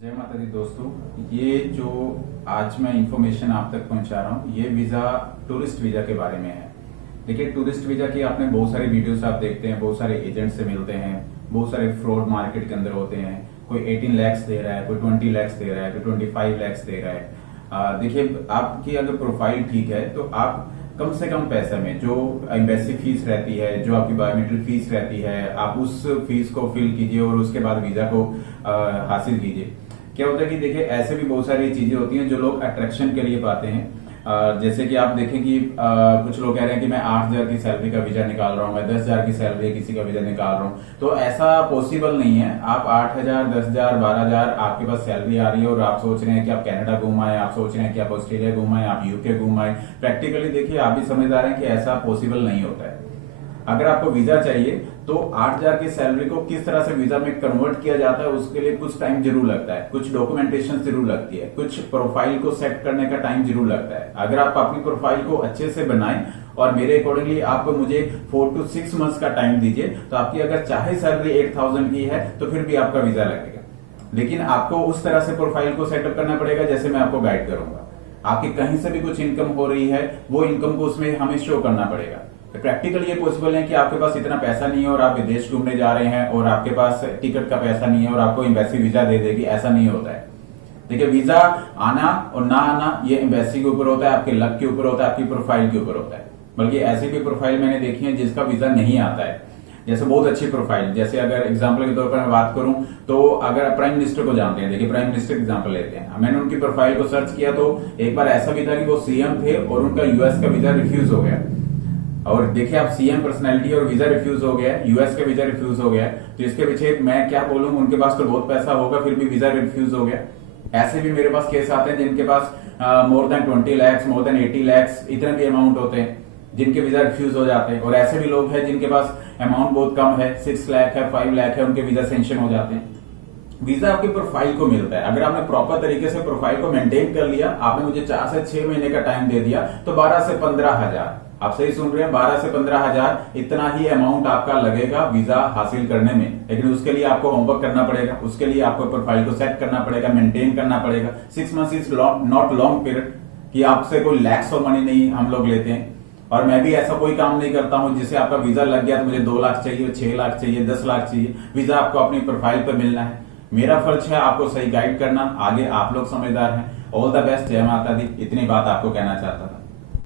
जय माता दी दोस्तों, ये जो आज मैं इंफॉर्मेशन आप तक पहुंचा रहा हूँ ये वीजा टूरिस्ट वीजा के बारे में है। देखिए, टूरिस्ट वीजा की आपने बहुत सारी वीडियोस आप देखते हैं, बहुत सारे एजेंट से मिलते हैं, बहुत सारे फ्रॉड मार्केट के अंदर होते हैं। कोई 18 लाख दे रहा है, कोई 20 लाख दे रहा है, कोई 25 लाख दे रहा है। देखिए, आपकी अगर प्रोफाइल ठीक है तो आप कम से कम पैसे में, जो एम्बेसी फीस रहती है, जो आपकी बायोमेट्रिक फीस रहती है, आप उस फीस को फिल कीजिए और उसके बाद वीजा को हासिल कीजिए। क्या होता है कि देखिए, ऐसे भी बहुत सारी चीजें होती हैं जो लोग अट्रैक्शन के लिए पाते हैं। जैसे कि आप देखें कि कुछ लोग कह रहे हैं कि मैं 8,000 की सैलरी का वीजा निकाल रहा हूं, मैं 10,000 की सैलरी किसी का वीजा निकाल रहा हूं। तो ऐसा पॉसिबल नहीं है। आप 8,000, 10,000, 12,000 आपके पास सैलरी आ रही है और आप सोच रहे हैं कि आप कनाडा घूम आए, आप सोच रहे हैं कि आप ऑस्ट्रेलिया घूम आए, आप यूके घूम आए। प्रैक्टिकली देखिए, आप भी समझदार हैं कि ऐसा पॉसिबल नहीं होता है। अगर आपको वीजा चाहिए तो 8,000 की सैलरी को किस तरह से वीजा में कन्वर्ट किया जाता है, उसके लिए कुछ टाइम जरूर लगता है, कुछ डॉक्यूमेंटेशन जरूर लगती है, कुछ प्रोफाइल को सेट करने का टाइम जरूर लगता है। अगर आप अपनी प्रोफाइल को अच्छे से बनाएं और मेरे अकॉर्डिंगली आप मुझे 4 to 6 मंथ्स का टाइम दीजिए, तो आपकी अगर चाहे सैलरी 8,000 की है तो फिर भी आपका वीजा लगेगा। लेकिन आपको उस तरह से प्रोफाइल को सेटअप करना पड़ेगा जैसे मैं आपको गाइड करूंगा। आपकी कहीं से भी कुछ इनकम हो रही है, वो इनकम को उसमें हमें शो करना पड़ेगा। प्रैक्टिकल ये पॉसिबल है कि आपके पास इतना पैसा नहीं है और आप विदेश घूमने जा रहे हैं और आपके पास टिकट का पैसा नहीं है और आपको एम्बेसी वीजा दे देगी, ऐसा नहीं होता है। देखिए, वीजा आना और ना आना ये एम्बेसी के ऊपर होता है, आपके लक के ऊपर होता है, आपकी प्रोफाइल के ऊपर होता है। बल्कि ऐसी भी प्रोफाइल मैंने देखी है जिसका वीजा नहीं आता है। जैसे बहुत अच्छी प्रोफाइल, जैसे अगर एग्जाम्पल के तौर पर मैं बात करूं तो अगर प्राइम मिनिस्टर को जानते हैं, देखिए प्राइम मिनिस्टर एग्जाम्पल लेते हैं, मैंने उनकी प्रोफाइल को सर्च किया तो एक बार ऐसा भी था कि वो सीएम थे और उनका यूएस का वीजा रिफ्यूज हो गया। और देखिए, आप सीएम पर्सनैलिटी और वीजा रिफ्यूज हो गया, यूएस का वीजा रिफ्यूज हो गया, तो इसके पीछे मैं क्या बोलूं, उनके पास तो बहुत पैसा होगा फिर भी वीजा रिफ्यूज हो गया। ऐसे भी मेरे पास केस आते हैं जिनके पास more than 20 lakh, more than 80 lakh, इतने भी अमाउंट होते हैं जिनके वीजा रिफ्यूज हो जाते हैं। और ऐसे भी लोग हैं जिनके पास अमाउंट बहुत कम है, 6 लाख है, 5 लाख है, उनके वीजा सेंक्शन हो जाते हैं। वीजा आपकी प्रोफाइल को मिलता है। अगर आपने प्रॉपर तरीके से प्रोफाइल को मेंटेन कर लिया, आपने मुझे 4 से 6 महीने का टाइम दे दिया, तो 12 से 15,000, आप सही सुन रहे हैं, 12 से 15,000 इतना ही अमाउंट आपका लगेगा वीजा हासिल करने में। लेकिन उसके लिए आपको होमवर्क करना पड़ेगा, उसके लिए आपको प्रोफाइल को सेट करना पड़ेगा, मेंटेन करना पड़ेगा। 6 months is not long period कि आपसे कोई लैक्स ऑफ मनी नहीं हम लोग लेते हैं। और मैं भी ऐसा कोई काम नहीं करता हूं जिससे आपका वीजा लग गया तो मुझे 2 लाख चाहिए, 6 लाख चाहिए, 10 लाख चाहिए। वीजा आपको अपनी प्रोफाइल पर मिलना है। मेरा फर्ज है आपको सही गाइड करना। आगे आप लोग समझदार हैं। All the best. जय माता दी। इतनी बात आपको कहना चाहता हूं।